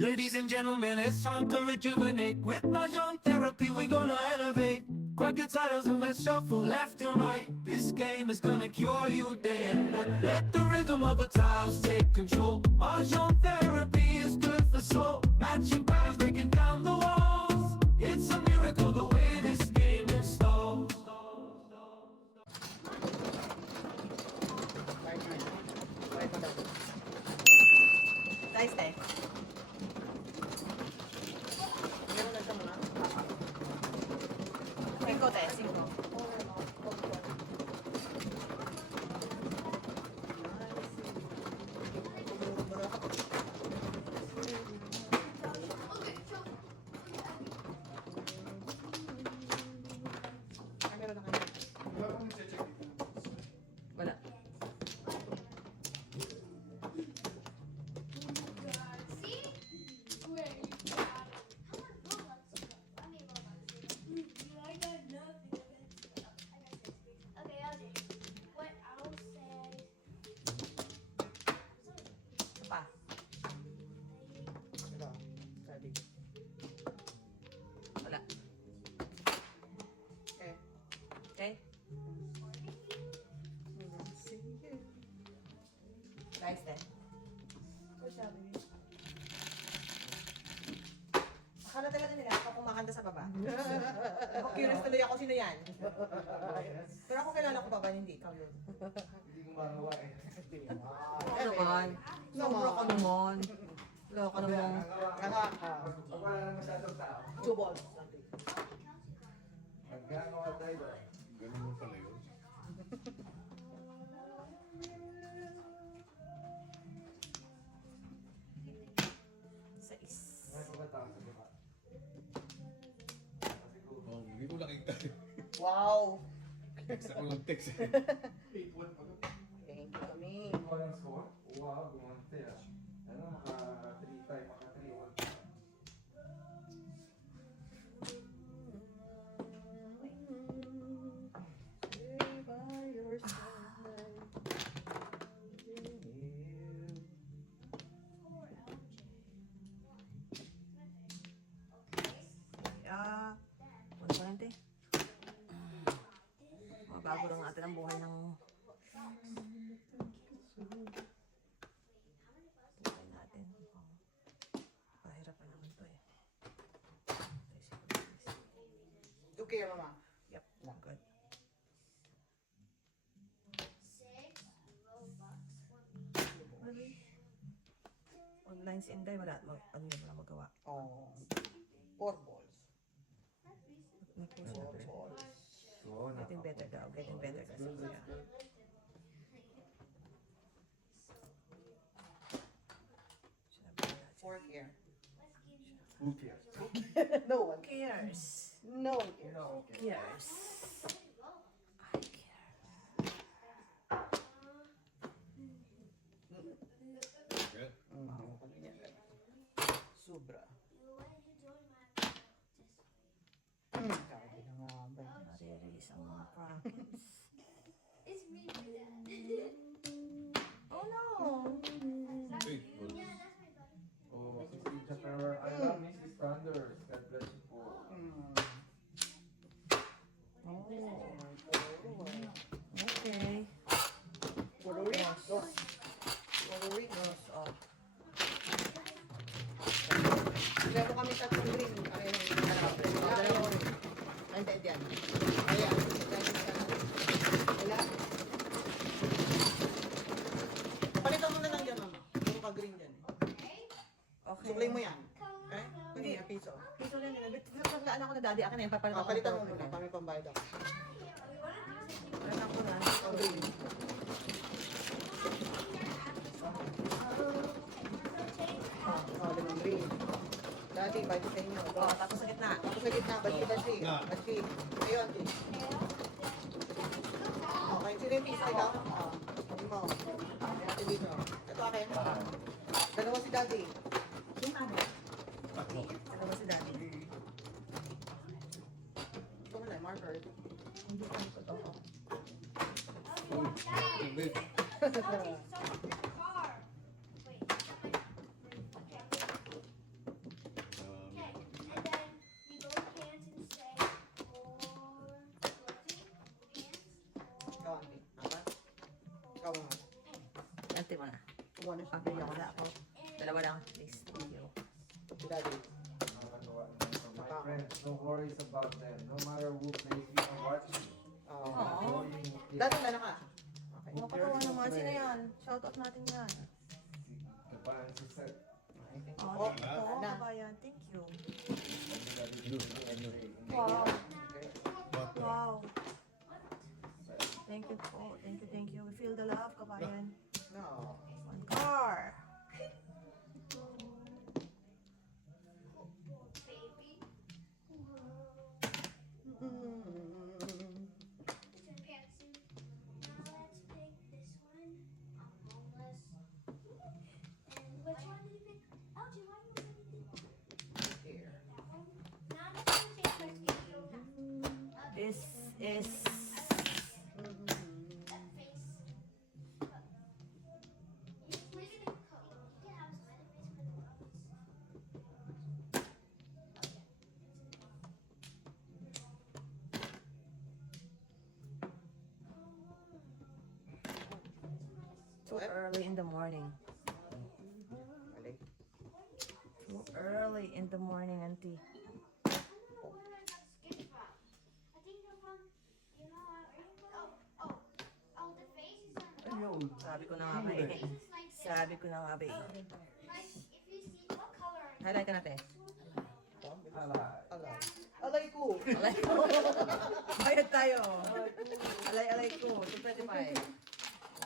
Ladies and gentlemen, it's time to rejuvenate. With Mahjong therapy, we're gonna elevate. Grab your titles and let's shuffle left and right. This game is gonna cure you day and night. Let the rhythm of the tiles take control. Mahjong therapy is good for soul. Matching patterns, breaking down the walls. It's a miracle the way this game installs. Nice day. Cinco te, cinco. Wala. Pa. Wala. Okay. Nice day. Akala talaga nila ako kumakanta sa baba. Ako curious tuloy ako sino yan. Pero ako kilala ko baba, hindi ikaw yun. Hindi ko magawa eh. Ano naman? Sobra ka naman. Wala ka naman. Pag wala na masyadong tao. Two balls. Magkagawa tayo. Ganun mo pala yun. Sais. Ano ba tao sa baba? Oh, hindi ko nakita. Wow! Text ako ng text eh. Thank you, kami. Ikaw yung score? Wow, gumante ah. Ano, maka 3 time, maka 3-1. Stay by your side. Ano pa natin? Mabago lang natin ang buhay ng buhay natin. Pahirapan naman to eh. Okay, Mama. Yep, good. Online si Inday, wala, ano yun, wala magawa. Oh, 4 balls. Nag-post na siya. Oo, Getting better daw, getting better kasi siya. Four here. Who cares? No one. Cares. No one cares. No, okay. Cares. I care. Good. Sobra. Sabi na nga ba? Nare-release ang mga practice. It's me for that. Oh no! Hey, well, Oh, si Teacher Trevor. I love Mrs. Thunders. God bless you po. Oh. Okay. Puro rings. Puro rings. Oh. Meron kami 3 ring. Ayun, dalawa ring. Nandiyan dyan. Ayan. Wala. Palitan mo na lang dyan, Mama. Puro ka green dyan. Okay. Suklay mo yan. Okay? Hindi, piso. Piso lang yun. Naglaan ako na daddy. Akin na yung papalitan ko. Palitan mo muna. Kami pambayad ako. Palitan ko na. Ang green. Oh, limang green. Dati, bati sa inyo. Oh, tapos sa gitna. Tapos sa gitna, bati. Bati. Ayun, di. Okay, sino yung piso ikaw? Sabi mo. Ayan, dito. Ito akin. Dalawa si Daddy. Yung ano? Dalawa si daddy. Ito mo na, marker. Hindi ko ito to. Good. Kuha na siya. Pabili ako na ako. Dalawa lang, please. Thank you. Si Daddy. My friends, no worries about them. No matter who plays you or watching. Oh. Enjoying it. Daddy, lala ka. Okay. Napakawa naman. Sino yan? Shoutout natin yan. Kabayan sa set. Oh, Oh, oo, na. kabayan. Thank you. Wow. Wow. Wow. Thank you po. Thank you. We feel the love, kabayan. No. One car. Baby. Mm. It's a pantsuit. Now let's pick this one. I'm homeless. And which one did you pick? LJ, why you pick Here. that one? No, I'm just gonna take my video. This is... That face. You put it in a coat. You can have a smiley face for the rose. Too early in the morning. Mali. Too early in the morning, auntie. I don't know where I got skins from. I think they're from, you know, the face is on the Ayun. Sabi ko na nga ba eh. face is like this. Sabi ko na nga ba eh. Like, if you see, what color are you? Highlight ka natin. Alay. Alay. Alay ko. Alay ko. Bayad tayo. Alay ko. 225.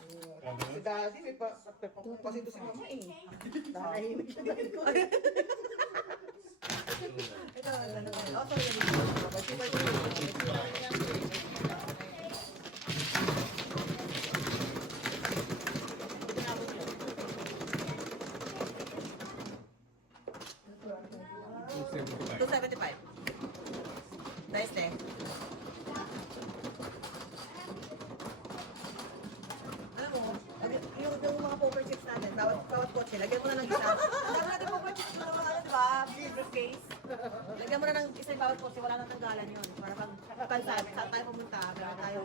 Si Daddy, may kasi ito si Mama eh. Nakahimik siya dahil ko. Ito, ano. Oh, sorry. $275. 275. Nice eh. Alam mo, yung mga poker chips natin, bawat kotse, lagyan mo na ng isa. Alam natin poker chips na ano, diba? Briefcase. Lagyan mo na ng isa yung bawat kotse, wala nang tanggalan yun. Para pag pansabi, saan tayo pumunta, kaya tayo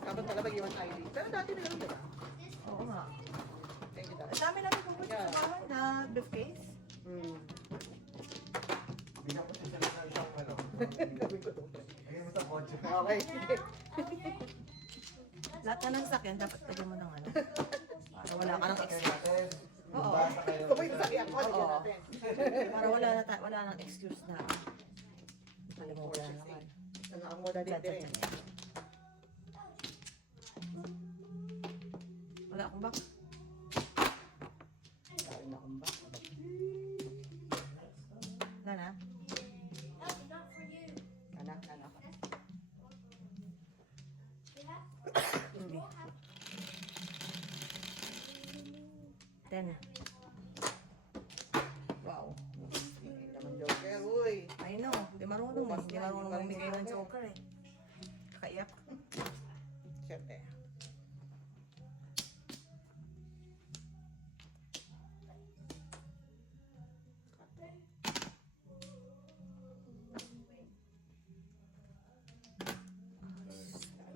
Dapat pala mag-iwan tayo dito. Pero dati na lang diba? Oo nga. Thank you, Ang Daddy. dami natin poker chips sa bahay na briefcase. Bigyan ko siya ng isang ano. Gawin ko to. Ayun mo sa kotse. Okay. Lahat na ng sakyan, dapat lagyan mo ng ano. Para wala ka ng Kaya excuse. natin. Oo. Basta kayo. Sabay sa sakyan ko, lagyan Oo. natin. Para wala nang excuse na. Kalimutan na naman. Ang mo Daddy din. Wala akong back. Sabi na akong ba? Wala na. That's not for you. Anak. You have, Hindi. you have 10. Wow. Hindi naman joker, uy. I know. Hindi marunong eh. Hindi marunong mamigay ng joker eh. Kakaiyak. Siyempre.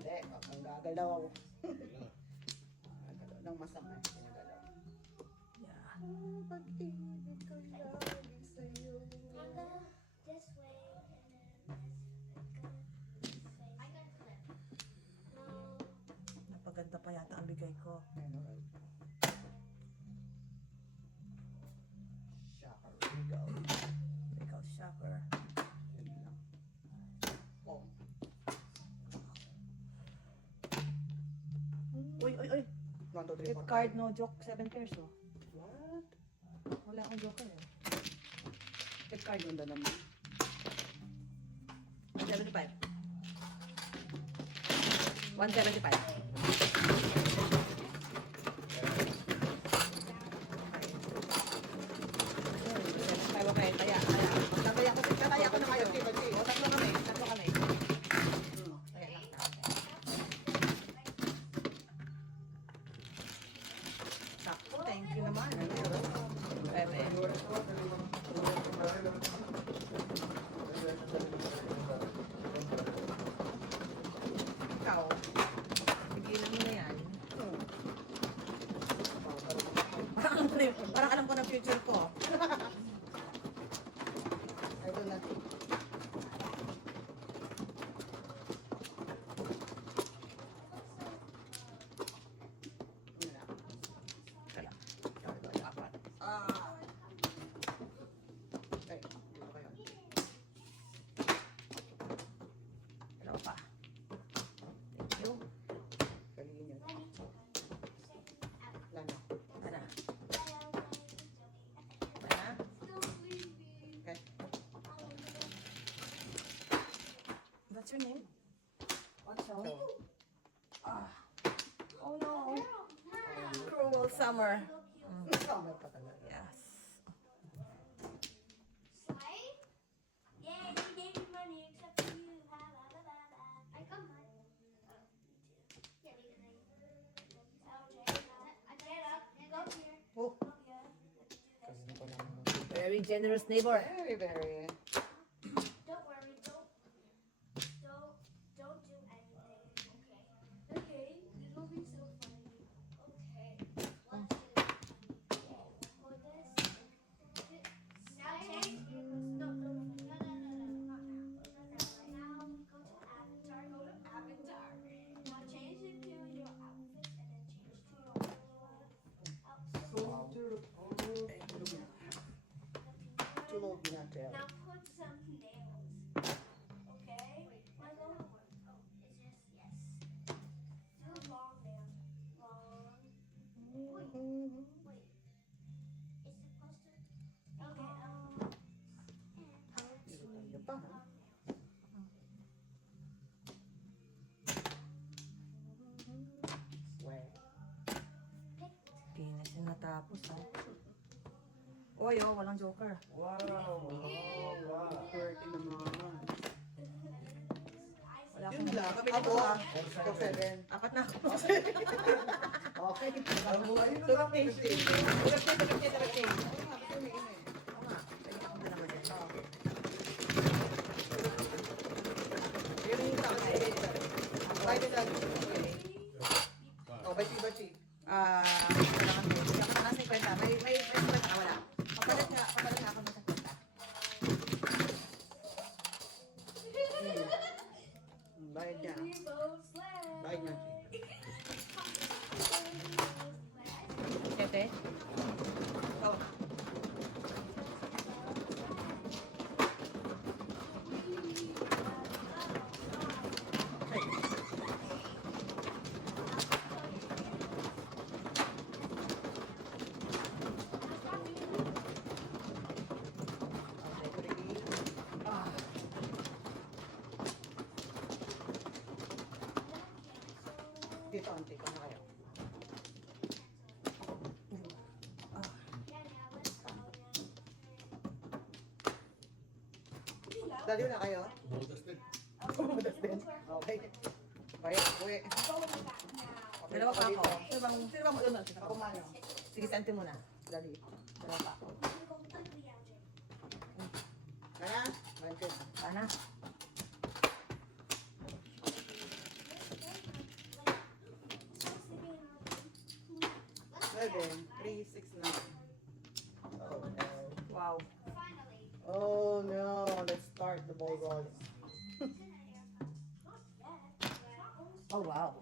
Dali, ang gagalaw. Gagalaw ng masama. Ginagalaw. Yeah. Pag-ibig ko lagi sa'yo. this way and then I got a clip. No. Napaganda pa yata ang bigay ko. Ano, right? Shocker, regal. Ikaw, shocker. Yun lang. Oh. Uy. 1, 2, 3, 4. Gift card, no joke. 7 pairs oh. What? Wala akong joker eh. Gift card yung dala mo. 175. 175. Tayo kayo, taya. Tataya ko na kayo. O, tatlo kami. Taya lang. Sakto, thank you naman. Bebe. Ikaw, pigilan mo na yan. picture ko. Ito na. Ah. Ay, dito kayo. Dalawa pa. Thank you. Galigin yun. Wala na. Ana. Ana. Okay. What's your name? What's your So, Oh no. Cruel summer. summer pa talaga. Yes. Slide? Yay, they gave me money except for you. Ha, la, la, la, la. I got mine. Yeah, because I get up, go here, Oh, go here. kasi hindi ko lang. Very generous neighbor. Very, very. Don't worry, don't do anything, okay? Okay, this will be so funny. Okay, let's do it. Hold this. Now change. No, not now. Now go to Avatar. Go to Avatar. Now change into your outfit and then change to your outfit. Tulog na tayo. Now put some nails. Okay? My little one. Oh, is this? Yes. Do long nails. Long. Wait. Wait. It's supposed to. Okay. Dito pa, ha? Swear. Pinas na natapos ha. Oy, oh, walang joker. Wow! Oh, wow! Swerte naman. Wala Yun akong lang. Ako, Ako, ah. 7. Apat na ako. Okay. Ang buhay na Tulog natin. na yung Oh, bachi. Kailangan mo. Kailangan ka nasa 50. May 50. Wala. Papalit na ako ng 50. Bayad niya. Bayad niya. Siyete? Oh. Dito, auntie, ko na kayo. Dali na kayo? Butas din. Budas din. Okay. Bayad, uwi. Dalawa pa ako. Sino bang una? Ako mano. Sige, sante mo na. Dali. Dalawa pa ako. Kaya? Bantin. Sana? 369. Oh no. Wow. Oh no. Let's start the ball rolling. Oh, wow.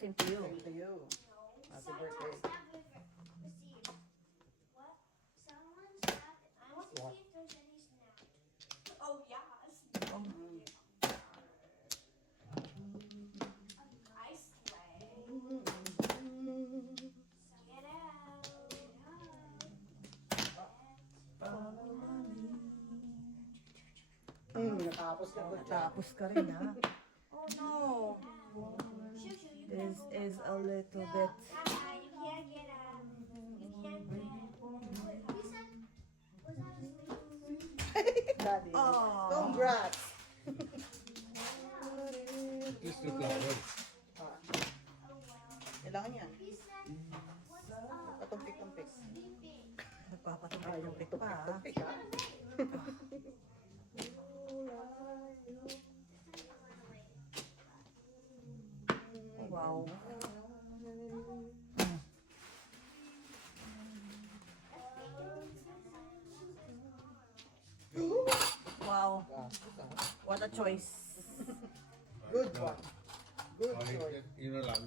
Same to you. Same to you. Happy birthday. What? Oh, yes. Oh. I slay. Get out. Natapos ka ba? Tapos ka rin, ha? Oh, no. Shoo, shoo, you This can't is a little bit... You can't get out. You can't get out. He said, was that asleep? Daddy. Oh. Congrats. Please do flowers. Ah, Oh, well. kailangan yan. He said, what's up? Patumpik-tumpik. Sleeping. Nagpapatumpik pa, ha? Tumpik ha? Oh, wow. What a choice. Good one. Good choice. Kahit yun na lang.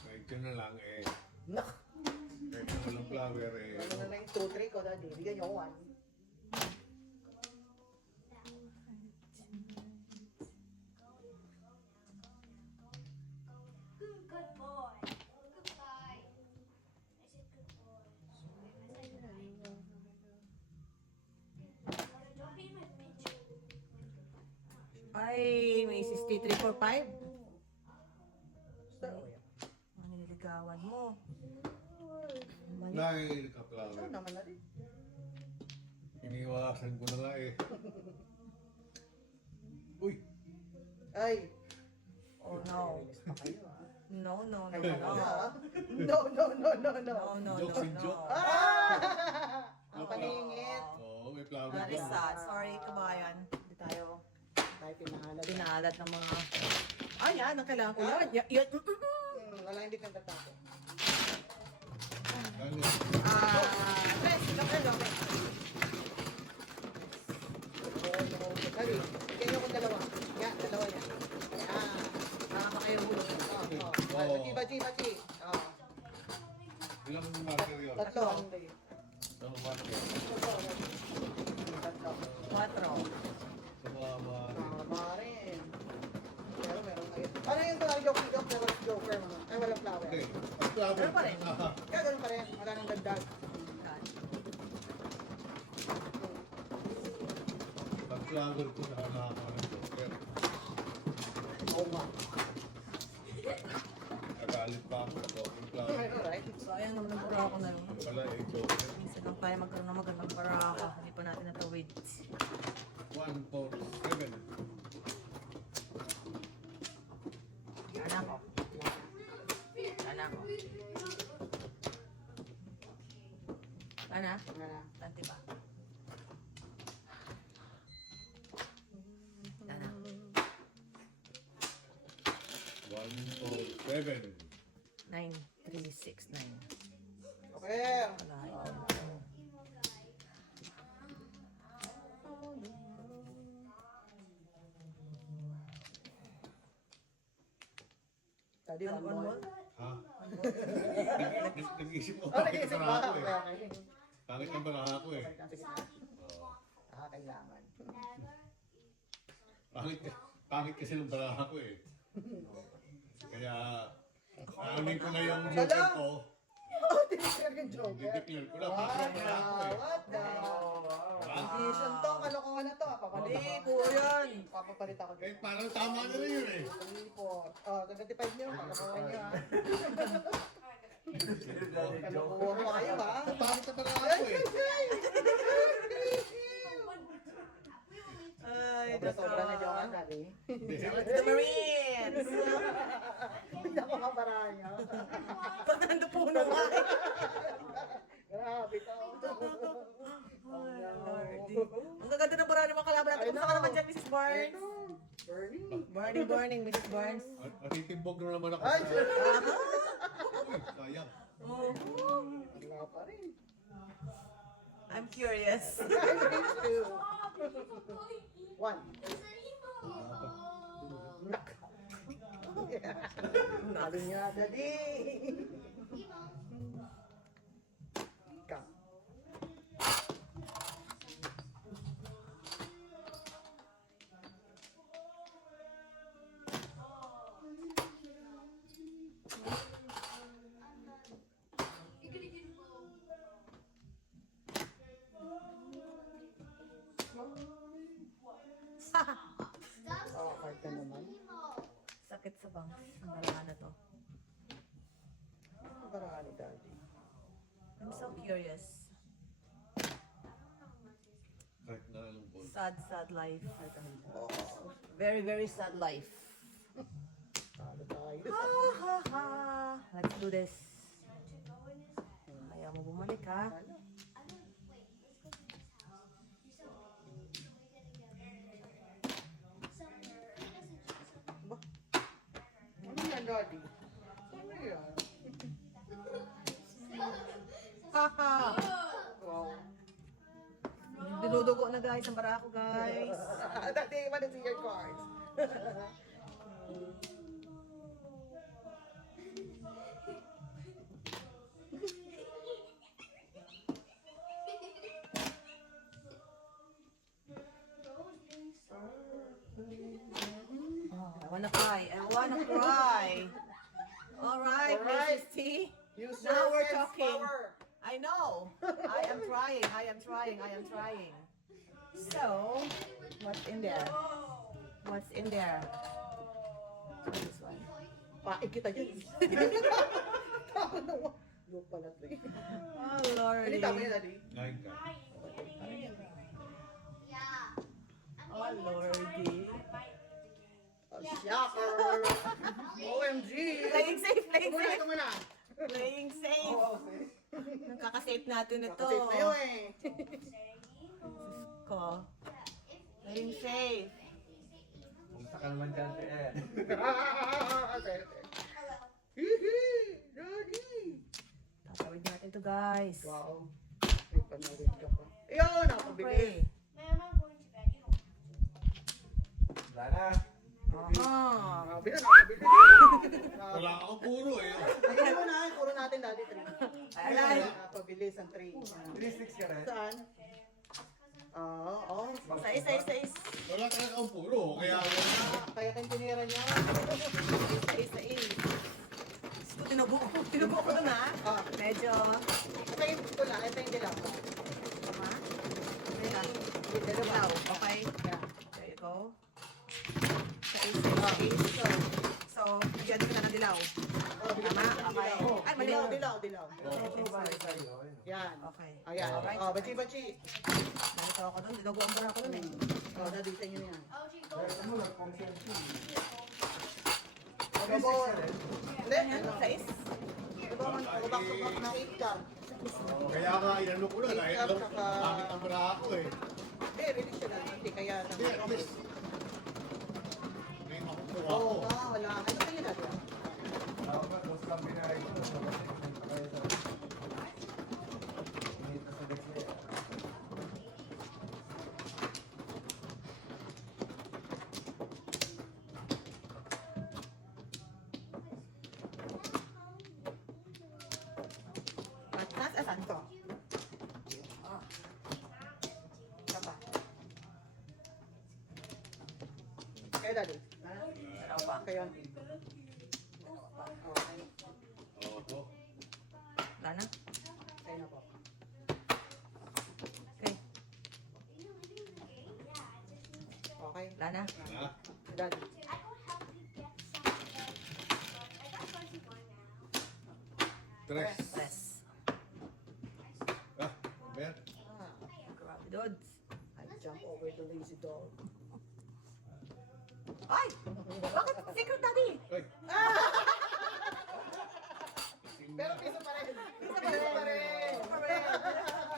Kahit yun na lang eh. Nak! Kahit yung walang flower eh. Ano na lang yung 2-3 ko, daddy. Bigyan niyo ako 1. Good boy. Goodbye. I said good boy. I said goodbye. Don't be my picture. Ay, may 6345. Star o yan? Ang nililigawan mo. Mali. Dahil ka-flower. Saan naman na rin? Iniwasan ko na nga eh. Uy! Ay! Oh no. Inis pa kayo, ha? No, no, no, Kayo no. na, ha? No, no, no, no, no. No, no, Jokes no, and no. joke. Ah! Ang paningit. Oo, may flower That is doon. sad. Sorry, kabayan. Hindi tayo Tayo pinahalad. pinalat ng mga... Ah, yan. Ang kailangan ko yan. Yan. Wala hindi kang tatapo. Ano? Tres. Okay, okay. Dali, bigyan niyo ko dalawa. Yan, dalawa yan. Yan. Tama kayo hulo. Bachi, bachi, bachi. Ilang marker yun? Tatlo. Ilang marker? Tatlo. 4. Sa mga Tama rin. Pero meron kayo. Ano yung tuwa joke pero joker mga? Ay, walang flower. Okay. Ang flower. Ano pa rin? Kaya ganun pa rin. Wala nang dagdag. Ang flower ko na nakakawa ng joker. Oo nga. Nagalit pa ako sa joking flower. Alright. Sayang naman ang barako na yun. Ang pala eh, joker. Minsan lang tayo magkaroon ng magandang barako. Hindi pa natin natawid. 1, 4, 7. Sana ko. Sana ko. Sana? Ano na? Tanti ba? Sana. 1, 4, 7. 9, 3, 6, 9. Okay. Wala. Daddy, one more. Ha? Nag-isip ko. Oh, nag-iisip Bakit ba? ang Okay, barako eh. okay. Bakit ang barako eh? Kailangan. Pangit kasi ng barako eh. Kaya, naamin ko na yung Hala! joker ko. Oh, tinigyan yung joker. Dideclare ko na pasok na ako eh. What the? Condition to, kalokohan na to. Papalit Hindi ako. po yan. Papapalit ako. Eh, parang tama na rin yun eh. Report. Oh, 75 niyo. Kalokohan niyo, ha? Kalokohan mo kayo, ha? Pangit na barako eh. Ay, Sobra na joker, daddy. The Marines! Hindi ako mabarahan niyo. Pag nando puno nga eh. Grabe to. Ay, Lordy. Ang gaganda ng paraan ng mga kalaban natin. I Kumusta ka know. naman dyan, Mrs. Barnes? Burning. Morning, morning, Mrs. Barnes. Matitimbog na naman ako Ay, sa... Uy, sayang. wala pa rin. I'm curious. One. Nak. Nalo niya, daddy. Ika. Oh, card ka naman. Sakit sa bangs. Ang barahan na to. Ang barahan ni daddy. I'm so curious. Kahit na anong ball. Sad, sad life. Oh, Very, very sad life. talo tayo. Ha, ha, ha. Let's do this. Ayaw mo bumalik, ha? Ano yan, daddy? Ano yan? Ha, ha. Wow. Hindi Dumudugo na guys, ang barako guys. They want to see your cards. I wanna cry. I wanna cry. All right, Alright. Mrs. T. Use Now your we're sense talking. power. I know. I am trying. I am trying. I am trying. So, what's in there? What's in there? This one. Paig kita dyan. Tama na mo. Look pala to eh. Oh, Lordy. Hindi tama yun, Daddy. Nine ka. Oh, Lordy. Oh, shocker. OMG. Playing safe, playing Muna, safe. ito muna. Playing safe. Oo, see? Nakaka-safe natin ito. Nakasave na yun eh. Ko. Playing safe. Pumunta ka naman dyan, Ted. Okay. Hihi! Daddy! Tatawid natin to guys. Wow. May panawid ka pa. Ayun, nakapabilis. Pray. Wala na. Aha. Grabe na, nakapabilis. Wala akong puro eh. Ayun mo na, puro natin Daddy 3. Alay. Nakapabilis ang 3. 3-6 ka rin. Saan? Oo. Sais, sais, sais. Wala talaga akong puro. Kaya Kaya kang tinira niya. Sais, sais. Tinubo ko dun ha. Ah, Medyo. ito yung pula, ito yung dilaw. Ha? Yung Dilaw. Okay. Yeah. There you go. Sais, sais, sais. So, bigyan ko na ng dilaw. Oh, Tama? Okay. Ay, mali. Dilaw. Ito ba sa'yo? Ayun. Yan. Okay. Ayan. Alright. Oh, bachi-bachi. Nalito ako dun. Dinuguan ko na ako dun eh. Oh, daddy, sa inyo na yan. Pero mo lang, kung siya. Ano ba? Hindi. Ayan, sais. Kubak-kubak na 8 car. kaya nga inano ko na. Dahil alam ko, bakit ang bara ako eh. Hindi, release siya na. Hindi kaya. Hindi, at least. May makukuha Oo, ko. wala. Ano sa'yo daddy? Dapat, mas kami na rin. Kaya sa... Dito sa gitna. Patas, asan to? Isa pa. Kaya daddy. Dalawa pa. Kaya. Okay. Oo po. Wala na? Kaya na po. Okay. Okay. Wala na? Ha? Daddy. Tres. Press. Ah, Ben. Ah, Grabe, dudes. I jump over the lazy dog. Ay! Bakit? Secret daddy! Ay. Pero piso pa rin. Piso pa rin.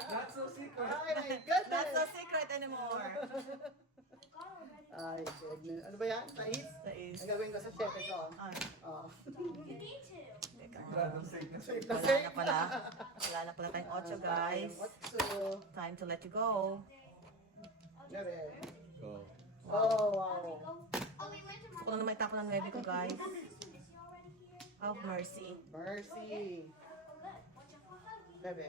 Not so secret. Ay, my goodness. Not so secret anymore. Ay, goodness. Ano ba yan? Sais? Sais. Ang gawin ko sa chef ito. Ay, Oh. teka. Gradong safe na safe. Wala na pala. Wala na pala tayong 8 guys. What's Time to let you go. Nere. Oo. Oh, wow. Kung ano naman itapon ng 9 ko guys. Have mercy. Mercy. Bebe.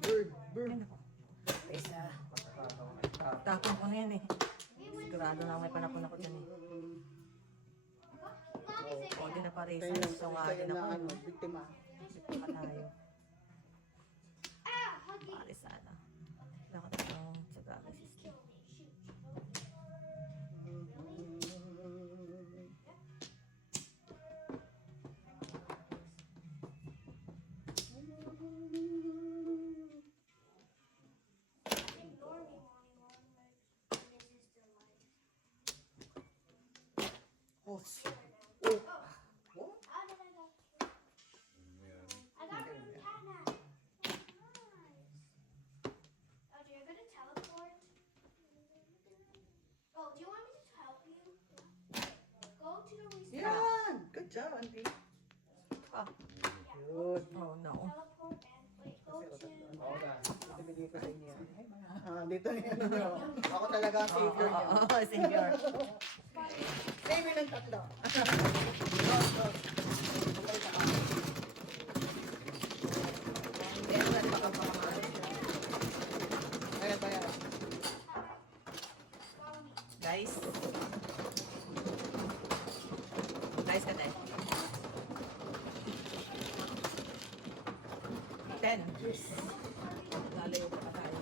Bird. Bird. Isa. Tapon ko na yan eh. Sigurado na may panapon ako dyan eh. O, di na pa reason. So nga, di na na po. ano, biktima. Biktima tayo. Pare sana. Dapat itong sa gamit system. Oh, yan! Good job, Auntie. Ah, Yun. Oh no. Teleport and wait, go to. Hold on. Ito binigay ko sa inyo. Dito niya. Ako talaga ang savior niya. Oh, senior. Savior ng tatlo. Ayan ba yan? Guys. Guys ka tayo. 10. Lalayo pa tayo.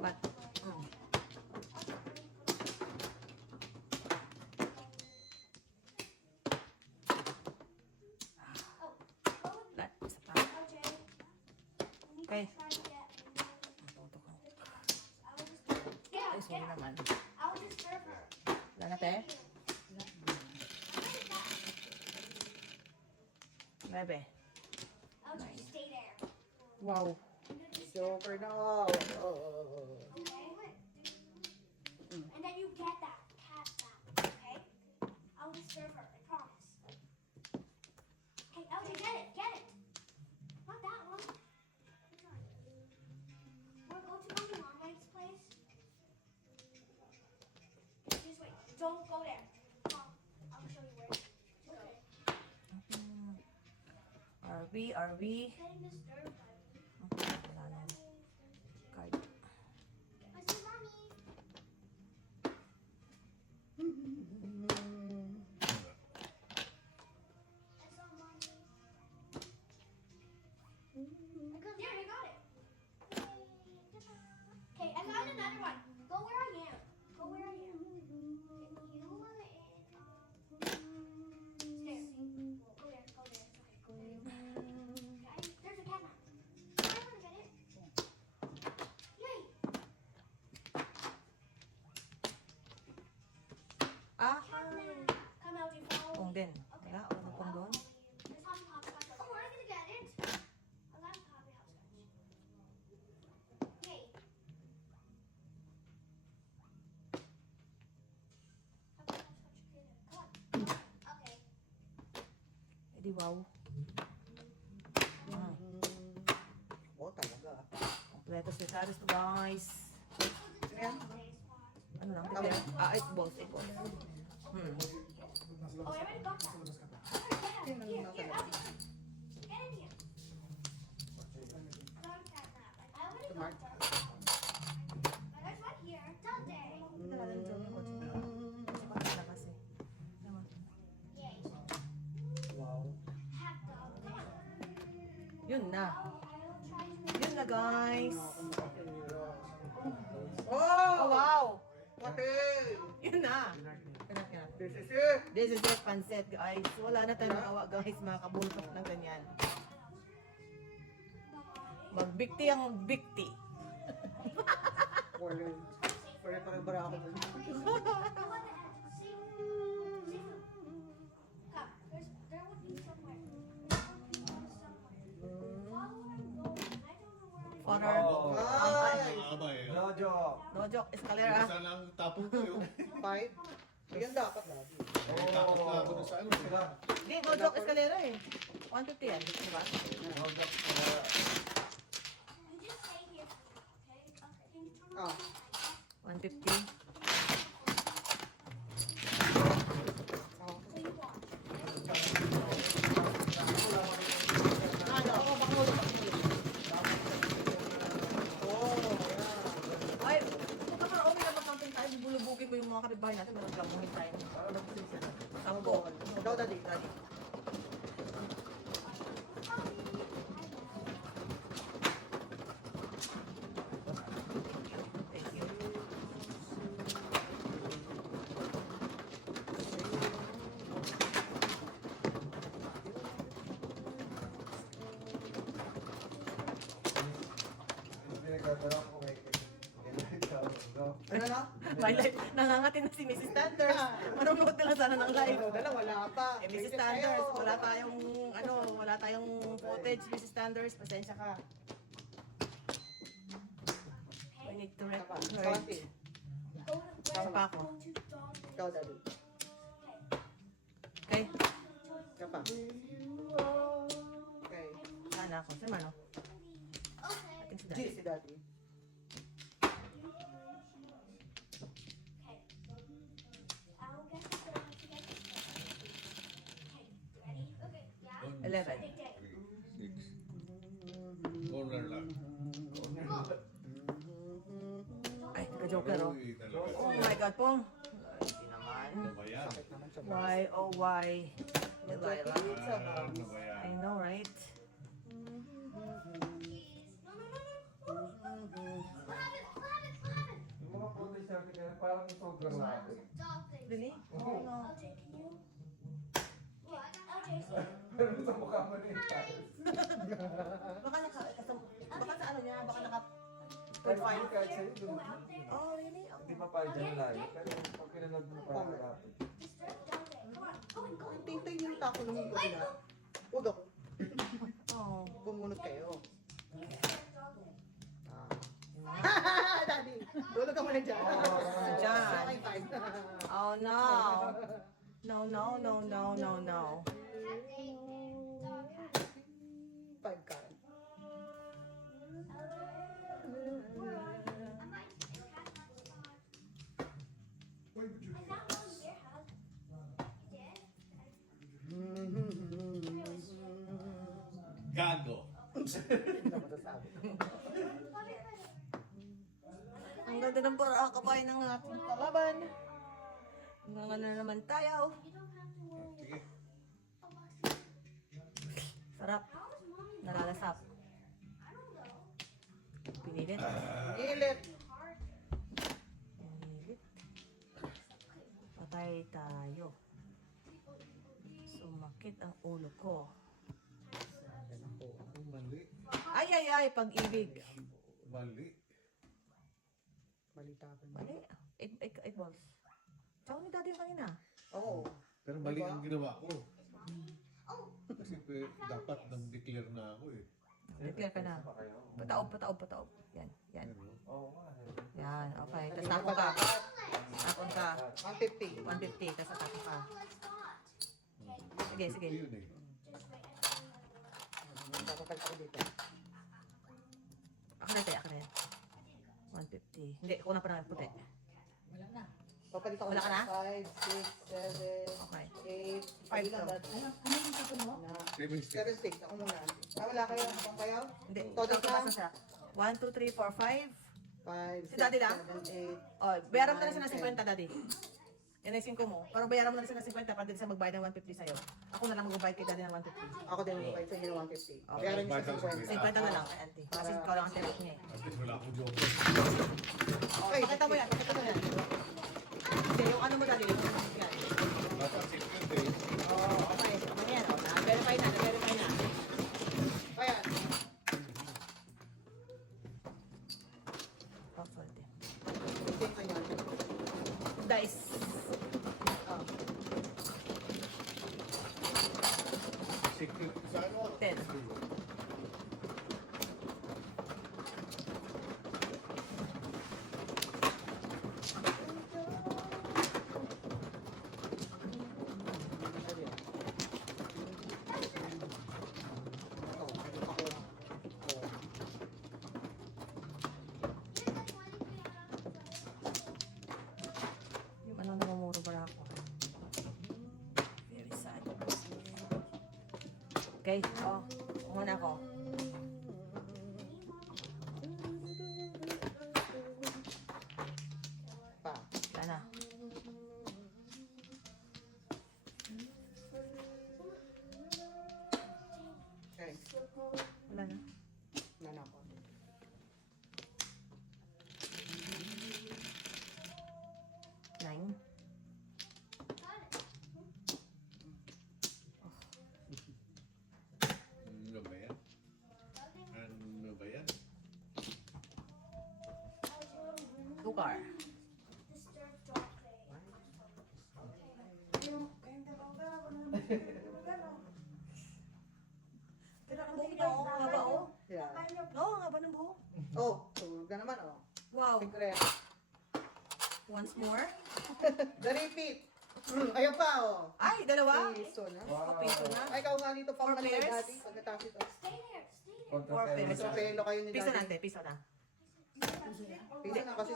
But, Lat, isa pa. Okay. Toto ko. Ay, sorry naman. Wala na, te? 9. Wow. Joker na. Oh. And then you get that cat back, okay? I'll just serve her, I promise. Hey, LJ, get it! Not that one. Which one? Wanna go to Mommy Marmite's place? Just wait, don't go there. I'll show you where to go. RV. Getting disturbed by Wala na. Card. I see Mommy. I saw Mommy. There, I got it. Okay, I got another one. Go where I am. Go where I am. And you were in stairs. Go there. Go there. Okay, go there. Guys, there's a cat map. I want to get it. Yay! Ah, Cat map. Come out, you follow pong me. din. Wala, wala pong doon. There's Happy Hopscotch. Oh, I'm gonna get it. I love Happy Hopscotch. Yay. Happy Hopscotch created. Come on. Okay. Edi wow. Oh, talaga. Kompleto si Saris to, guys. Ayan. Ano lang? It's balls. Oh, I already got that. Here, Abby. Get in here. Dog cat nap. I already got that. But there's one here. Dog day. Yay. Wow. Hack dog. Come on. Yun na. I'll try to. Yun na, guys. Oh, Oh, wow. Pati! Yun na. This is it! This is it, pancet, guys. Wala na tayong magawa, guys. Makakabultok ng ganyan. Magbikti ang bikti. Pare-pare-bara ako dun. Go on the edge. See? See? Come. There would be somewhere. There would be somewhere. Follow where I'm going. I don't know where I'm Honor. Oh. Ay! Aba eh. Jojo. No joke, escalera. Isa lang tapong ko yun. Five? Ayan dapat na. Eh, takot na ako dun sa ano. Sila. Hindi, no joke, escalera eh. 150 yan, diba? Jojo. You just stay here, okay? Okay. Can you turn Ah. around? 150. So you watch. Ay, kung ka para okay na mag-camping tayo, bubulubugin ko yung mga kapitbahay natin, maglamuhin tayo. Sampo. Daw, daddy, daddy. Thank you. Pinagdadala ko kay Ano na? My life, nangangati na si Mrs. Thunders. Manonood ka lang sana ng live. Dala, wala pa. Eh, Mrs. Thunders, wala tayong footage, Mrs. Thunders, pasensya ka. We need to Tapa. record. Kaunti. Tama pa ako. Ikaw, daddy. Okay, Ikaw pa. Okay. sana ako. Saan man, no? Okay. Ating si G, Daddy. si daddy. Okay. I'll guess it's going to get this one. Okay, ready? Okay, yeah. 11. Big day. 6. Corner lang. Ay, ka-joker, oh. Uy, talaga. Oh my God, Pong. Hindi naman. Ano ba yan? Sakit naman sa Why, oh why? Delilah. Ano ba yan? I know, right? No, no, no, no. What happened? What happened? What happened? Yung mga footage natin ngayon, parang sobrang lapit. Dog thing. Really? Oh, no. LJ, can you? What? LJ, Pero sa mukha mo na yung Baka sa ano niya, baka naka... Kahit kahit sa'yo, go dun. out there. Oh, really? Hindi mapahal dyan layo. Pero pag pinanood mo parang lapit. Disturb down there. Come on, go and go and go. Hintay niyo yung tako ng mundo nila. Huwag ako. Oh. Bumunot kayo. Disturb down there. Daddy, tulog ka muna dyan. Dyan. Okay, fine. Oh, no. No, no, no, no, no, no. Cat day. Dog hat. 5 ka. Why would you? I found one in your house. You did? Gago. Hindi na masasabi. Ang ganda ng parakabayan ng ating kalaban. Hanggang ano na naman tayo. You don't have to worry. Sige. Sarap. How is mommy? Nalalasap. I don't know. Pinilit. Ilit. Hard. Pinilit. Patay tayo. Sumakit ang ulo ko. Mali. Ay, ay, ay, pag-ibig. Mali. Malita ka. Mali. 8 balls. Tsaka ni daddy yung kanina. Oo. Pero mali ang ginawa ko. Kasi dapat nang-declare na ako eh. Declare ka na. Pa kayo? Pataob, pataob, pataob. Yan, yan. Ano? Oo nga. Yan, okay. Tapos Kanina tapo pa ka. dapat. Tapon ka. 150. 150, tapos tapo ka. Sige, sige. Yun eh. Dapat ako dito. Ako na tayo, ako na yan. 150. Hindi, ako na pa na puti. Papalit ako. Wala ka na? 5, 6, 7, Okay. 8. Five lang. daw. Na. 7 sticks. 7 sticks. Ako muna. Wala kayo? Kung kayo? Hindi, Todo ito ka? siya. 1, 2, 3, 4, 5. 5, Si daddy lang? 7, 8. Oh, bayaran mo na lang siya ng 50, daddy. Yan ay 5 mo. Pero bayaran mo na lang siya ng 50 para din siya magbayad ng 150 sa'yo. Ako na lang magbabayad kay daddy ng 150. Ako din mag-provide sa inyo ng 150. Okay. Bayaran niyo sa 50 na lang, auntie. Kasi ikaw lang ang tepok niya eh. At least wala akong joke. Okay, pakita mo yan, pakita mo yan. Hindi, yung ano mo daddy. Yan. Dapat secret eh. Oh, okay. Ano yan? Oh, na-verify na, na-verify na. Ayan. Oh, sorry. Tingin ko yan. Dice. Oh, Secret sa ano? 10. Yung ano namumuro para ako. Very sad. Okay, oh, muna ako. Pa. Wala na. Okay. Wala na. Nana ko. Nine. Ano ba yan? Secret. Once more. The repeat. Ayun pa, oh. Ay, dalawa. Piso na. O, piso na. Ay, ikaw nga dito pa Four kami pairs? dati. Pagkatapos ito. Stay there. Stay there. Four pairs. Tropelo kayo ni Piso na, Daddy. ate. Piso na. Piso na kasi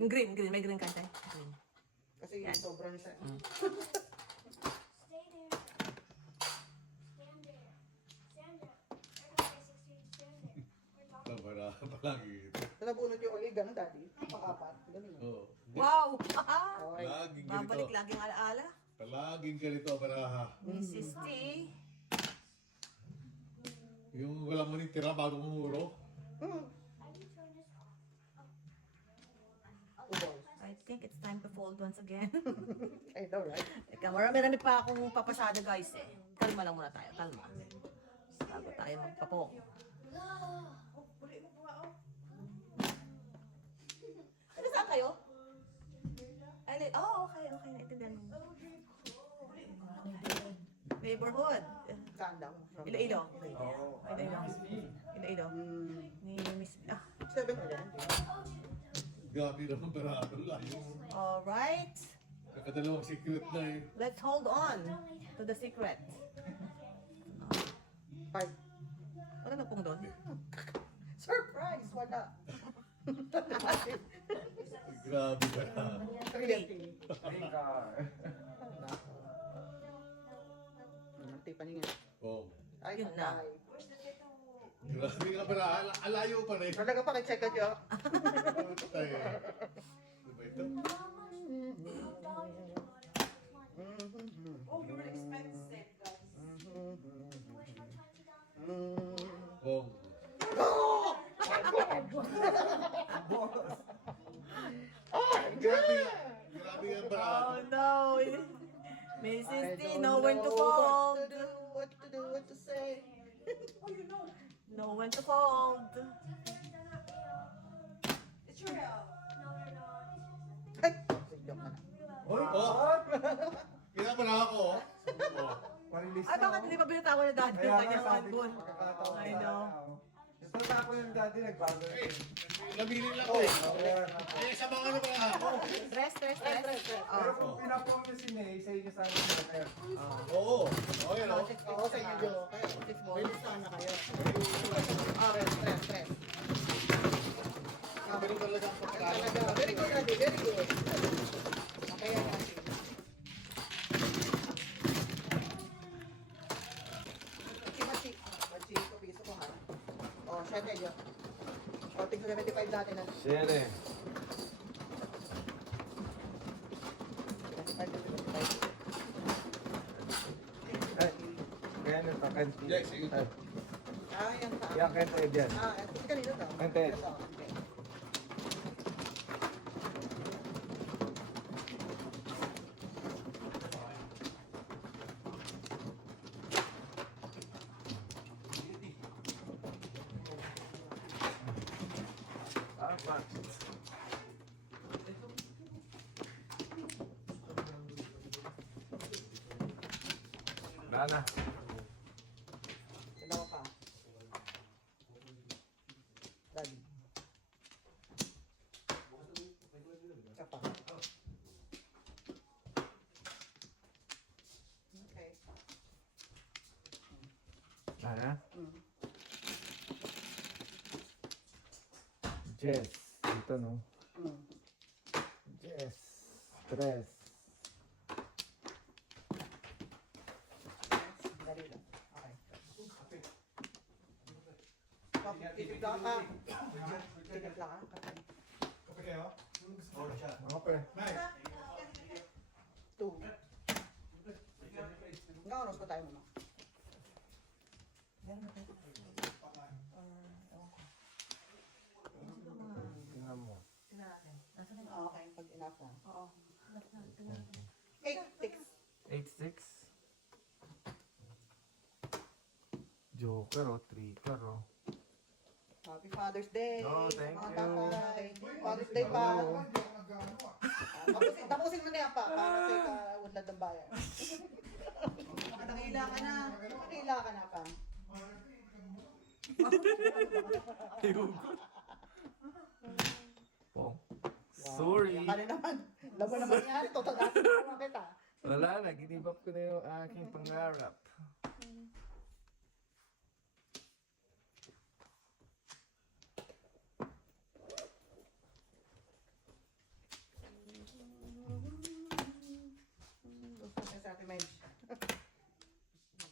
Yung green. May green ka, ate. Green. kasi sobrang siya. Stay there. Stand there. Stand there. Okay, 16. Stand there. We're talking. Palagi. So, nabunod yung ulit, ganun, Daddy. Pang-apat. Ganun. Oo. Wow! Okay. Laging Babalik ganito. laging alaala. Palaging ganito, baraha. Mrs. T. Yung wala mo rin tira bago mumuro. Hmm. I need to turn this off. Two balls. I think it's time to fold once again. I know, right? Teka, marami pa akong papasada guys eh. Kalma lang muna tayo, kalma. Bago tayo magpapok. Ano saan kayo? Ay, okay. Naintindihan mo. Neighborhood. Kanda mo. Iloilo. Oh, Iloilo. Hmm. Ni Miss... 7-11. Grabe naman baraha. Layo. Alright. Nakadalawang secret na eh. Let's hold on to the secret. 5. Ano na pong doon? Surprise! Wala. Grabe baraha. 3. Three car. Nanti pa niya. Oo. Ay, Yun na. patay. Grabe nga baraha. Alayo pa rin. Talaga pa, check ka dyan. Patay eh. Diba ito? Oh, you were expensive, guys. Bong. Grabe nga. Grabe nga baraha. Oh no! Mrs. T, I know don't when to know fold. What to do, what to say. Know when to fold. Ay! Joke na. Uy, Oh! Kinabaraha ko. Oh. Parilis Ay, bakit hindi pa binitawan ni Daddy yung kanyang one ball? I know. Ito na ako yung daddy, nagbago na. Eh, nabiling lang ko eh. Eh, sa mga ano baraha ko. Stress. Pero Oh. kung pinapong niyo si Ney, sa inyo sana yung joker. Oo. Oo, yan o. Oo, sa inyo, Joe. May sana kayo. Okay, stress. Sabi rin talaga ang pagkain. Talaga. Very good, Daddy. Very good. Okay, yan. Machi, piso ko ha. Oh, 7 yun. O, tignan 75 natin na. Sere. 75. Ay, kaya nang takan. Yes, sige. Ah, yan sa Yan, kaya tayo dyan. ito kanino to? Kante. Ito, okay. Tama. Nana. Dalawa pa. Daddy. Isa pa. Okay. Nana. Mm. Jess. Ito no. Mm. Jess. Stress. Dali lang. Okay. Titip lang ka. Titip lang ka. Okay. 2. Hanggang oras pa tayo muna. Tingnan mo. Okay, pag enough na. Oo. 8-6. 8-6. Joker oh, 3 car oh. Happy Father's Day! Oh, thank Mga you. tatay. Father's Day pa. Tapusin mo na yan pa, para sa ika-unlad ng bayan. Nakahila ka na. Nakahila ka na pa. Pong. Sorry. Kaya naman. Laban naman yan. Totalasin naman kita. Wala na, ginibap ko na yung aking pangarap. Gusto niya sa atin, Medj.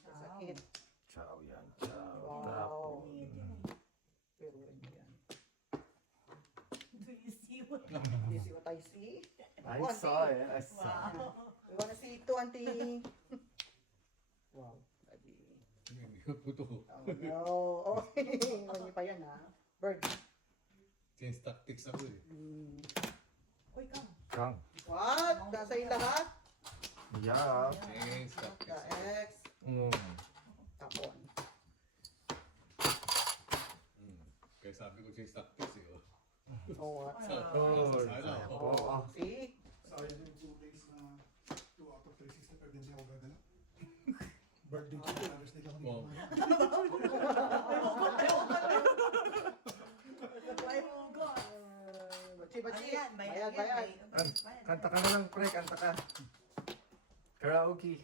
Sakit. Ciao yan, ciao. Wow. Pero rin yan. Do you see what? You see what I see? I saw it, I saw it. We wanna see it too, auntie. Wow. Daddy. Puto. Oh no. Oh, hindi pa yan ha. Bird. Change tactics ako eh. Uy, come. Kang. What? Nasa yung lahat? Yeah. Change tactics. The X. Tapon. Kaya sabi ko change tactics eh. Oh, what? Oh, Sasala ako. oh. See? Sayang yung 2 days na 2 out of 365 din siya ako gagana. Birthday ko, Father's Day lang Wow. Ay, oh God. Bachi. Ayan, Bayad. Kanta ka na lang, pre, kanta ka. Karaoke.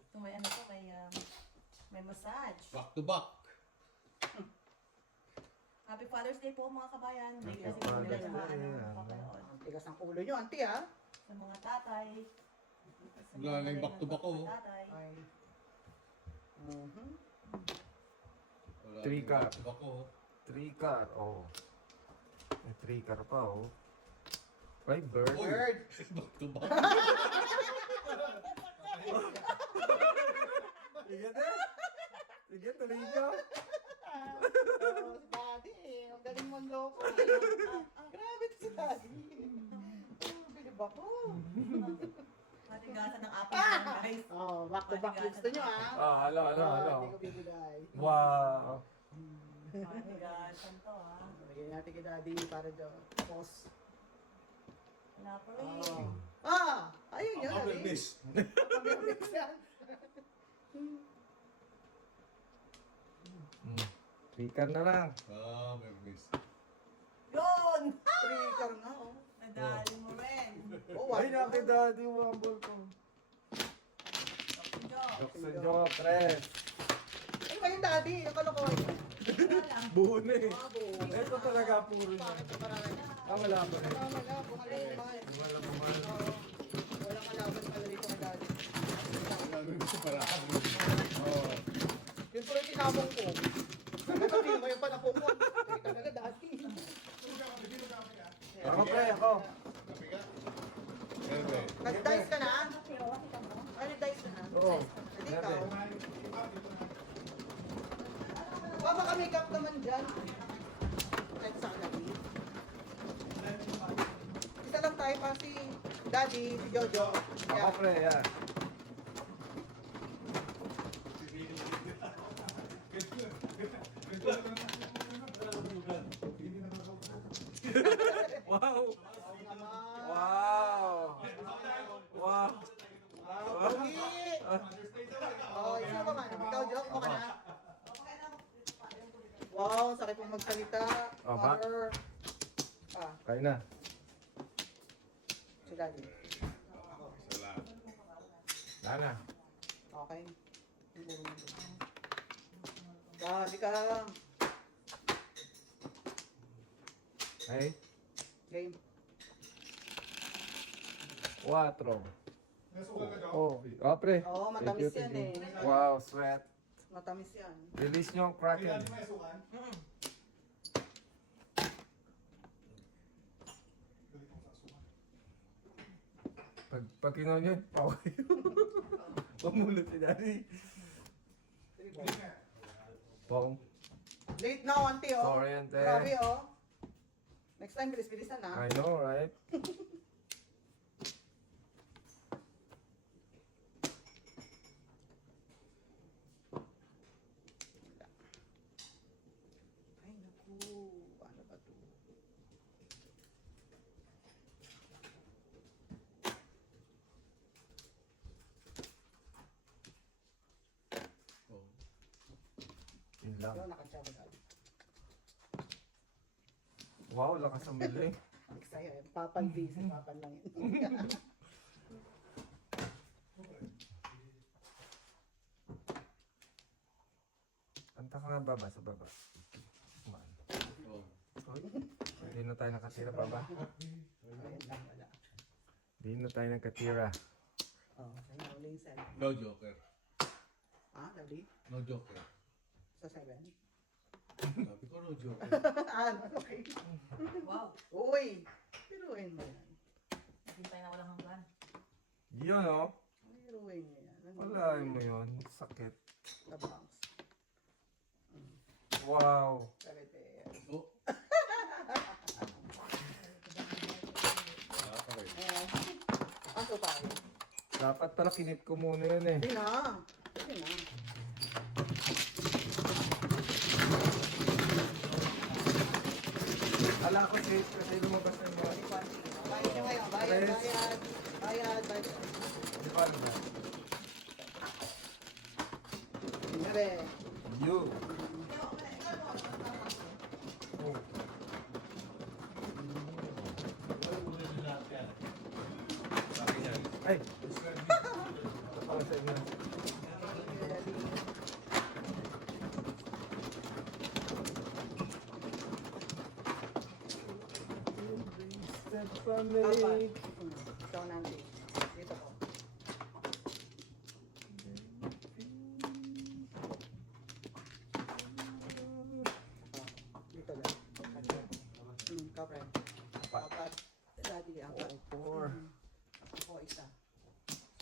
Ito may ano to, may massage. Back to back. Happy Father's Day po mga kabayan. May Happy kasi Father's sa mga Day, ano, yeah. kapanood. Ang tigas ng ulo nyo, auntie ha? Sa mga tatay. Sa Wala na yung mga back to back, oh. tatay. Ay. Wala Three akong ka. back to back ko. 3 car, oh. May 3 car pa, oh. Ay, bird. Uy! Bird. Back to back. Sige na. Sige, tuloy nyo. Oh, si Daddy eh. Ang galing mong loko eh. Grabe to si Daddy. Bilib ako. Matigasan ng apat guys. Oh, back to back gusto nyo ha? Ah, halo. Hindi ko bibigay. Wow. Matigasan to ha. Bigyan natin kay Daddy para dyan. Tapos. Wala pa Oh. rin. Ayun yun. Ang Daddy. miss. Pag-mix yan. 3 car na lang. May miss. Yun! Trigger nga oh. Nadali mo rin. Oh, Ay, wow. naki daddy, wambol ko. Joke. Jokes and joke, tres. Ano ba yung Daddy? Ang kalokohan niya. Wala lang. Buo na eh. Bago. Ito talaga puro niya. Bakit ito marami? Wala pa rin. Tama na, bumal. Wala pa man. Walang kalaban pala dito kay Daddy. Wala na gusto para ako. Oh. Yun pala yung tinabong ko. Nagkatabi mo yung panapong ko. Ay, talaga Daddy. Ako pre, ako. Kapi ka? Siyempre. Nag-dice ka na? Ay, nag-dice ka na? Oo. Hindi ikaw. Baka ka-makeup naman dyan. Kahit sa Daddy. Isa lang tayo pa si Daddy, si Jojo. Ako pre, yan. Wow! Wow! Wow! Pogi! Oh, isa ba man? Ikaw, joke mo ka na. Wow, sakit pong magsalita. Oh, ba? Mother. Kain na. Si Daddy. Salamat. Lana. Okay. Daddy ka. Hey. Game. 4. Oh, pre. Oo, matamis yan eh. Wow, sweat. Matamis yan. Release nyo ang Kraken. Pag kinuha nyo, paway. Pamulot si Daddy. Pong. Late na, auntie, oh. Sorry, ante. Grabe, oh. Next time, bilis-bilisan na. I know, right? Ay, naku. Ano ba to? Yun lang. Ano, nakatsaba Daddy. Wow, lakas ang biling. Sa'yo, papan busy, papan lang yun. Kanta ka nga baba sa baba. Kumaan. Uy, hindi na tayo nakatira baba. Hindi na tayo nakatira. Oh, sa'yo, uling sa'yo. No joker. Ah, Daddy? No joker. Sa 7? Sabi ko no joker. Okay. Wow. Uy! Piruin mo yan. Hintay na walang hanggan. Yun oh. Piruin mo yan. Wala mo yun. Sakit. Sa bounce. Wow. Sarete. Oh. Wala pa rin. Aso tayo. Dapat pala kinip ko muna yun eh. Hindi na. Hindi na. Ala ko safe kasi lumabas na yung mga Bayad nyo ngayon. Bayad, bayad. Bayad, bayad. Di ba ba? Sinabi. You. Oh. Ay! Ako sa inyo. Apat. Ikaw nanti. Dito ko. Dito lang. Kapre. Apat. Daddy, apat. Four. Ako, isa.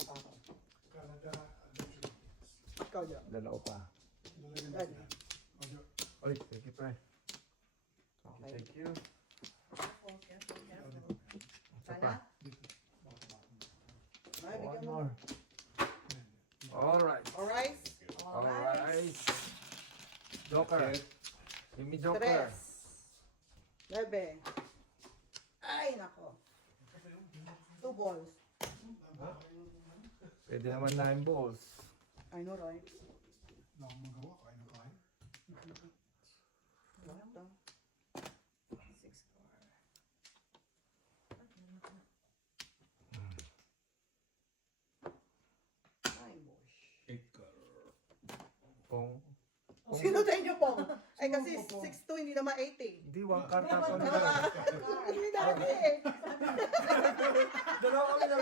Sapato. Canada, adoption. Ikaw dyan. Lalao pa. Lalagyan Daddy. natin. Ojo. Oy, thank you, pre. Okay. Thank you. Isa Sana? pa. Ay, One bigyan mo. more. Alright. Alright? Alright. Joker. Give me Joker. Tres. Lebe. Ay, nako. 2 balls. Pwede naman 9 balls. I know, right? Wala akong magawa, kain na kain. What the? 9 balls. Shaker. Pong. Sino tayo niyo pong? Ay kasi 6-2, hindi naman 80. Hindi, one card tapon na. Hindi dati eh. Dalawa kami na.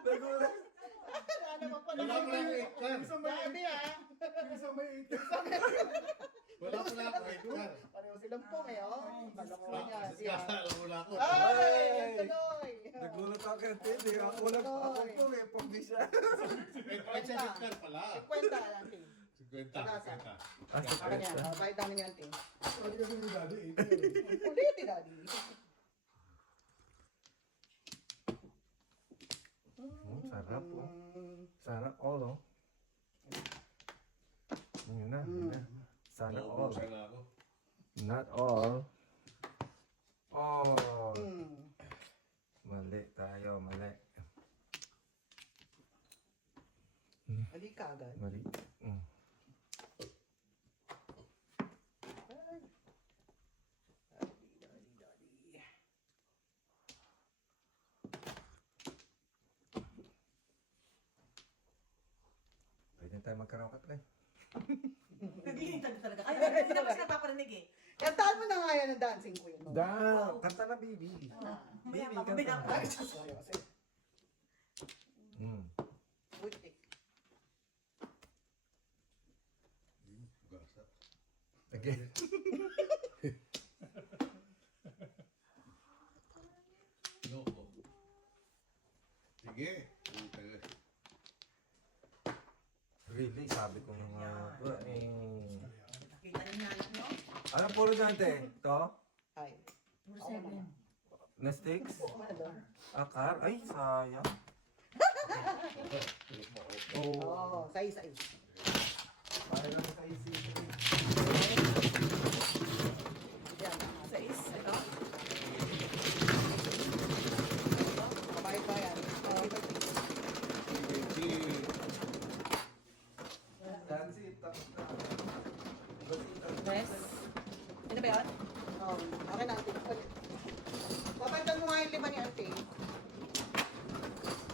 Nagulat. Wala naman pala. Wala pa lang 8 car. Dati ah. Isang may 8. Wala pa lang 8 car. Pareho silang pong eh. Oh. Kalokohan niya. Kasi Siya. wala ko. Ay! Ang tuloy! Nagulat ako kay Teddy. Ako lang. Ako po eh. Pong di siya. Ay, sa 8 car pala. 50 natin. 50. Akin yan. Bayad namin yan, Ting. Sabi kasi ni Daddy, 8. Ulit eh, Daddy. Sarap oh. Sarap all oh. Yun na. Yun na. Sana all. Naubusan na ako. Not all. All. Mm. Mali tayo. Mali. Mali ka agad. Mali. Mm. Pwede tayo magkaroon ka pre. Naglilintad ka talaga. Ay, hindi naman sila paparinig eh. Kantaan mo na nga yan ng dancing queen. Da! Kanta na baby. Baby, kanta. Ay, sorry kasi. Mm. Butik. Gasa. Again. Loko. Sige. Really, sabi ko nga. Kita niyo anak nyo? Ano puro dante? To? Ay. Puro 7. Na sticks? Ano? Akar? Ay, sayang. Oo, sais. Para lang sa isip. Yan. 6. Ito. Kabayad pa yan. Press. Ano ba yun? Okay na, ante. Papalitan mo nga yung 5 ni ante.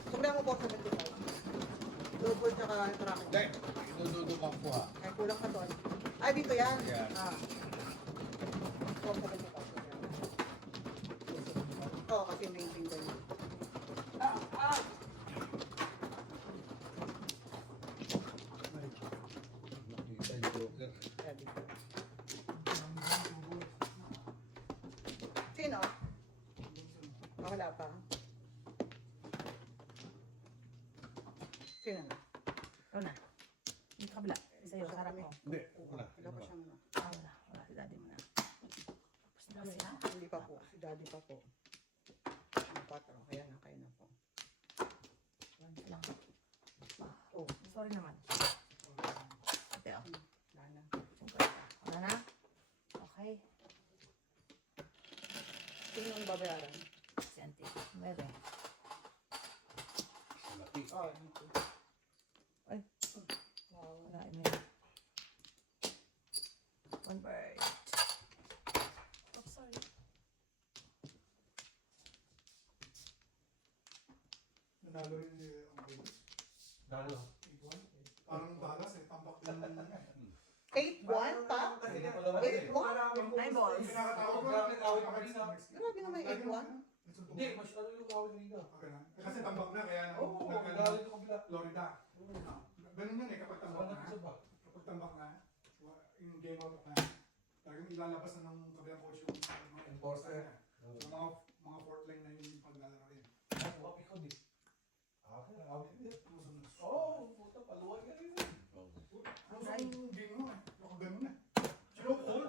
Sobrang mo po 75. Double tsaka tracking. Hindi, inududukan ko ha. Ay, kulang ka doon. Ay, dito yan. Yan. Ah. 475. Oo, kasi may finger niya. Nakita yung joker. Kaya dito. Sino? Ah, wala pa. Sino na? Ikaw na. Dito kabila. Sa'yo, sa harap mo. Hindi, wala. Wala pa siyang ano. Ah, wala. Wala. Si daddy mo na. Tapos na siya. Hindi pa po. Si daddy pa po. Ang 4. Kaya na, kayo na po. One lang. Oh, Sorry naman. Ate, oh. wala na. Wala na? Okay. Sino ang babayaran? Si auntie. Meron. Laki. Oh, dito. Ay. Wow. Wala. Meron. One bird. Oh, sorry. Nanalo rin ang Vegas. Dalo. 8-1. Parang Dallas eh, tambak din. 8-1 pa? Kasi 8-1? Nine balls. Pinakatawag ko. Grabe awit ka rin ah. Grabe naman 8-1. Hindi, mas ano yung awit kanina. Okay lang. Kasi tambak na, kaya Oo, nagkano- galit ko kabila. Florida. Ganun yun eh, kapag tambak Wala na. ka sa bag. Kapag tambak na, yung game out na, talagang ilalabas na ng kabilang coach yung mga Enforcer. Yung mga fourth line na yung paglalaro rin. Ako, ikaw di. Okay, awit din. Oo, puta, paluwag ka rin. Ano sa yung game mo eh? Nakaganon na. Sinukol.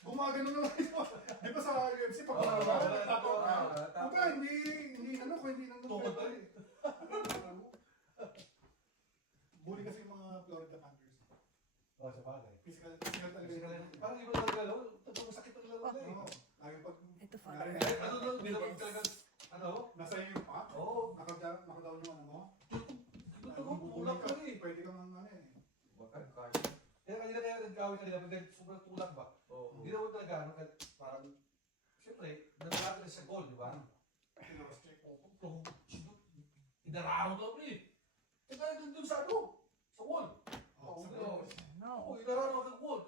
Gumagano na lang ito. Di ba sa UFC pag tapos ka? Diba, hindi ano ko, hindi nang Tukod pa rin. Bully kasi yung mga Florida Panthers. Oh, sa bagay. Physical talaga yun. Parang iba talaga laro. Totoo masakit ang laro na eh. Oo. Lagi pag Ito, father. Eh, ano doon, hindi naman talaga, ano? nasa iyo yung pack, Oo. nakadown yung ano mo, Totoo, tulak ka rin. pwede kang ano eh. Kaya kanina kaya nagkawin kanina, pag sobrang tulak ba? Hindi naman talaga, ano, kahit parang, siyempre, nagkakita na sa goal, di ba? Kilos check. Inararo ka rin eh. Eh, kaya doon sa ano? Sa wall. Oo. Oo. No. Oo, inararo ka ng wall.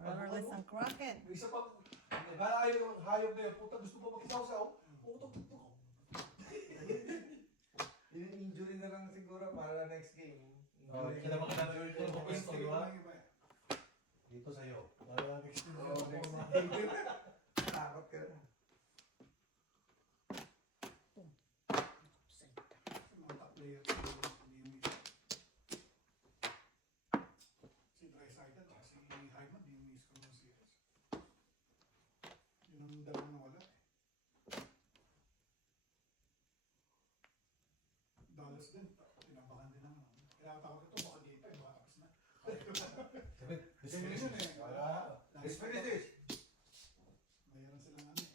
Marvelous ang Kraken. May isa pang, kaya ayaw ng hayop na yun, puta, gusto pa makisaw-saw. Puta, puta. Yung injury na lang siguro para next game. Hindi ka naman kinagawa ito ng pwesto, di ba? Yung iba eh. Dito sa'yo. Para next year. Oo, next game. Takot ka na. Yung mga top players, hindi yung isa. Si Dreisaitl at si Hyman, hindi yung miss ko ng series. Yun ang dalawang nawala eh. Dallas din, tinabakan din naman. Kailangan ito, baka dito eh, baka tapos na. Ganyan yun eh. Let's finish this. Mayroon silang ano eh.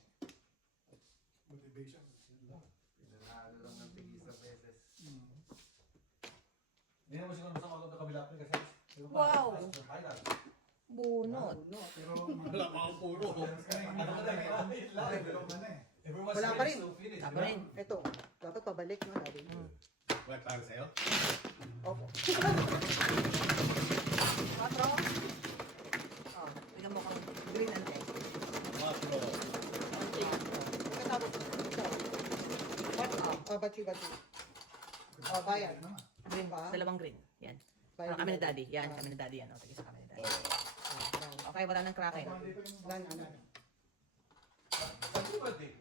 Motivation. Pinanalo lang ng tigis na beses. Hindi naman siguro masama ako ng kabila ko kasi. Wow. Highlight. Bunot. No, Pero Wala pa akong puro. Ano ka na? dalawang ano eh. Everyone's Wala pa rin. still finished, Wala di pa ba? rin. ito. Dapat pabalik no, daddy. Wala para sa'yo? Opo. 4. Oh, bigyan mo kang green and red. Makro. Katapos ito. What? Bachi. Bayan. Green. Pa? Dalawang green. Yan. Bayan Kami ni din. daddy. Yan, kami ni daddy yan. O, tigisa kami ni daddy. Oo. Okay, wala nang Kraken. Dito yung Wala na. Pwede ba, Dick?